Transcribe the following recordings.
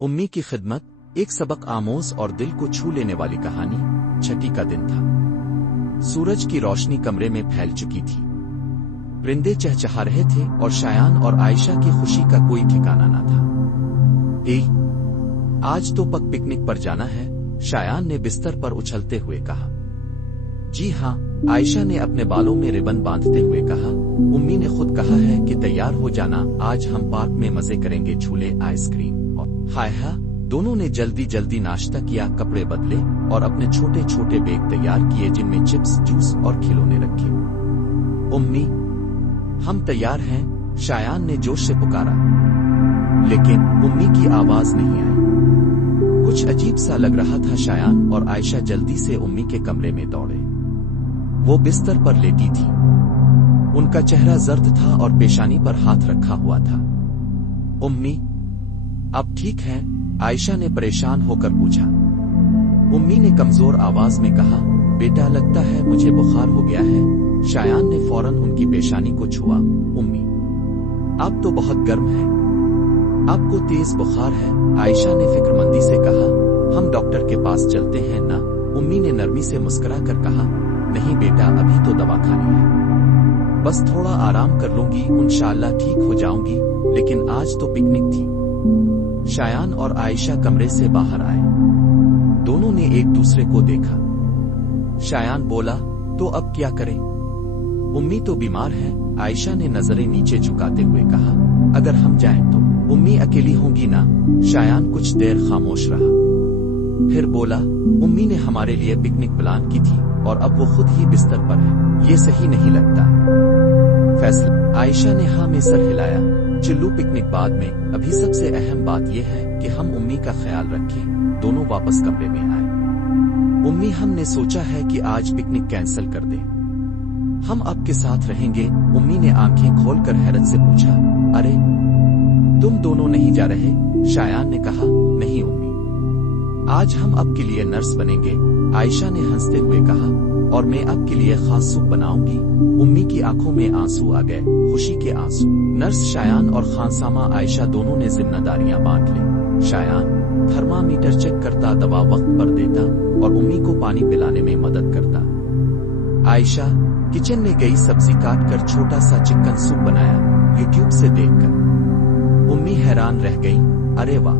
امی کی خدمت، ایک سبق آموز اور دل کو چھو لینے والی کہانی۔ چھٹی کا دن تھا، سورج کی روشنی کمرے میں پھیل چکی تھی، پرندے چہچہا رہے تھے اور شایان اور عائشہ کی خوشی کا کوئی ٹھکانہ نہ تھا۔ آج تو پکنک پر جانا ہے، شایان نے بستر پر اچھلتے ہوئے کہا۔ جی ہاں، عائشہ نے اپنے بالوں میں ربن باندھتے ہوئے کہا۔ امی نے خود کہا ہے کہ تیار ہو جانا، آج ہم پارک میں مزے کریں گے، جھولے، آئس کریم اور ہائے دونوں نے جلدی جلدی ناشتہ کیا، کپڑے بدلے اور اپنے چھوٹے چھوٹے بیگ تیار کیے جن میں چپس، جوس اور کھلونے رکھے۔ امی، ہم تیار ہیں، شایان نے جوش سے پکارا، لیکن امی کی آواز نہیں آئی۔ کچھ عجیب سا لگ رہا تھا۔ شایان اور عائشہ جلدی سے امی کے کمرے میں دوڑے۔ وہ بستر پر لیٹی تھی، ان کا چہرہ زرد تھا اور پیشانی پر ہاتھ رکھا ہوا تھا۔ امی، اب ٹھیک ہے؟ عائشہ نے پریشان ہو کر پوچھا۔ امی نے کمزور آواز میں کہا، بیٹا لگتا ہے مجھے بخار ہو گیا ہے۔ شایان نے فوراً ان کی پیشانی کو چھوا۔ امی، آپ تو بہت گرم ہے، آپ کو تیز بخار ہے۔ عائشہ نے فکر مندی سے کہا، ہم ڈاکٹر کے پاس چلتے ہیں نا؟ امی نے نرمی سے مسکرا کر کہا، نہیں بیٹا، ابھی تو دوا کھانی ہے، بس تھوڑا آرام کر لوں گی، انشاءاللہ ٹھیک ہو جاؤں گی۔ لیکن آج تو پکنک تھی۔ شایان اور عائشہ کمرے سے باہر آئے، دونوں نے ایک دوسرے کو دیکھا۔ شایان بولا، تو اب کیا کریں؟ امی تو بیمار ہے، عائشہ نے نظریں نیچے جھکاتے ہوئے کہا۔ اگر ہم جائیں تو امی اکیلی ہوں گی نا؟ شایان کچھ دیر خاموش رہا، پھر بولا، امی نے ہمارے لیے پکنک پلان کی تھی اور اب وہ خود ہی بستر پر ہے، یہ صحیح نہیں لگتا۔ فیصلہ؟ عائشہ نے ہاں میں سر ہلایا۔ چلو پکنک بعد میں، ابھی سب سے اہم بات یہ ہے کہ ہم امی کا خیال رکھیں۔ دونوں واپس کمرے میں آئے۔ امی، ہم نے سوچا ہے کہ آج پکنک کینسل کر دیں، ہم آپ کے ساتھ رہیں گے۔ امی نے آنکھیں کھول کر حیرت سے پوچھا، ارے تم دونوں نہیں جا رہے؟ شایان نے کہا، نہیں امی، آج ہم آپ کے لیے نرس بنیں گے، عائشہ نے ہنستے ہوئے کہا، اور میں آپ کے لیے خاص سوپ بناؤں گی۔ امی کی آنکھوں میں آنسو آ گئے، خوشی کے آنسو۔ نرس شایان اور خانسامہ عائشہ دونوں نے ذمہ داریاں بانٹ لی۔ شایان تھرمامیٹر چیک کرتا، دوا وقت پر دیتا اور امی کو پانی پلانے میں مدد کرتا۔ عائشہ کچن میں گئی، سبزی کاٹ کر چھوٹا سا چکن سوپ بنایا، یوٹیوب سے دیکھ کر۔ امی حیران رہ گئی، ارے واہ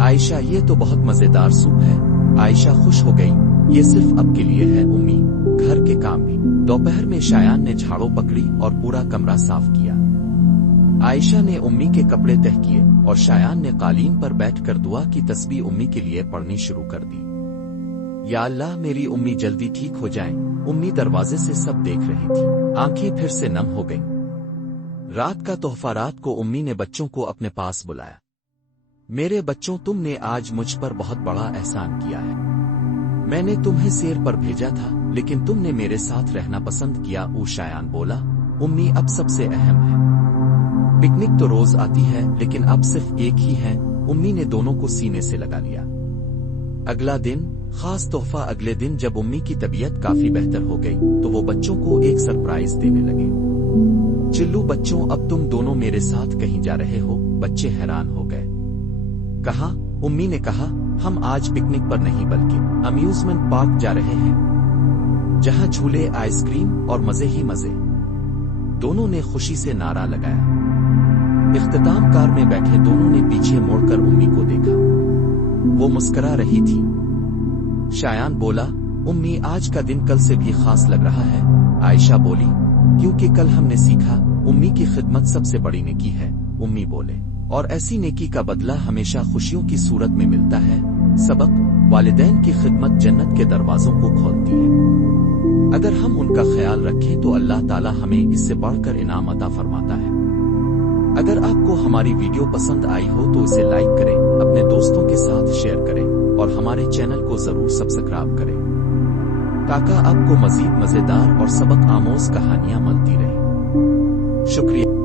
عائشہ، یہ تو بہت مزیدار سوپ ہے۔ عائشہ خوش ہو گئی، یہ صرف اب کے لیے ہے امی، گھر کے کام بھی۔ دوپہر میں شایان نے جھاڑو پکڑی اور پورا کمرہ صاف کیا۔ عائشہ نے امی کے کپڑے تہہ کیے اور شایان نے قالین پر بیٹھ کر دعا کی تسبیح امی کے لیے پڑھنی شروع کر دی۔ یا اللہ، میری امی جلدی ٹھیک ہو جائیں۔ امی دروازے سے سب دیکھ رہی تھی، آنکھیں پھر سے نم ہو گئیں۔ رات کا تحفہ رات کو امی نے بچوں کو اپنے پاس بلایا۔ میرے بچوں، تم نے آج مجھ پر بہت بڑا احسان کیا ہے۔ میں نے تمہیں سیر پر بھیجا تھا لیکن تم نے میرے ساتھ رہنا پسند کیا۔ شایان بولا، امی اب سب سے اہم ہے، پکنک تو روز آتی ہے لیکن اب صرف ایک ہی ہے۔ امی نے دونوں کو سینے سے لگا لیا۔ اگلا دن، خاص تحفہ۔ اگلے دن جب امی کی طبیعت کافی بہتر ہو گئی تو وہ بچوں کو ایک سرپرائز دینے لگے۔ چلو بچوں، اب تم دونوں میرے ساتھ کہیں جا رہے ہو؟ بچے حیران ہو گئے۔ کہاں؟ امی نے کہا، ہم آج پکنک پر نہیں بلکہ امیوزمنٹ پارک جا رہے ہیں، جہاں جھولے، آئس کریم اور مزے ہی مزے۔ دونوں نے خوشی سے نعرہ لگایا۔ اختتام کار میں بیٹھے دونوں نے پیچھے موڑ کر امی کو دیکھا، وہ مسکرا رہی تھی۔ شایان بولا، امی آج کا دن کل سے بھی خاص لگ رہا ہے۔ عائشہ بولی، کیونکہ کل ہم نے سیکھا امی کی خدمت سب سے بڑی نیکی ہے۔ امی بولے، اور ایسی نیکی کا بدلہ ہمیشہ خوشیوں کی صورت میں ملتا ہے۔ سبق: والدین کی خدمت جنت کے دروازوں کو کھولتی ہے۔ اگر ہم ان کا خیال رکھیں تو اللہ تعالی ہمیں اس سے بڑھ کر انعام عطا فرماتا ہے۔ اگر آپ کو ہماری ویڈیو پسند آئی ہو تو اسے لائک کریں، اپنے دوستوں کے ساتھ شیئر کریں اور ہمارے چینل کو ضرور سبسکرائب کریں تاکہ آپ کو مزید مزیدار اور سبق آموز کہانیاں ملتی رہیں۔ شکریہ۔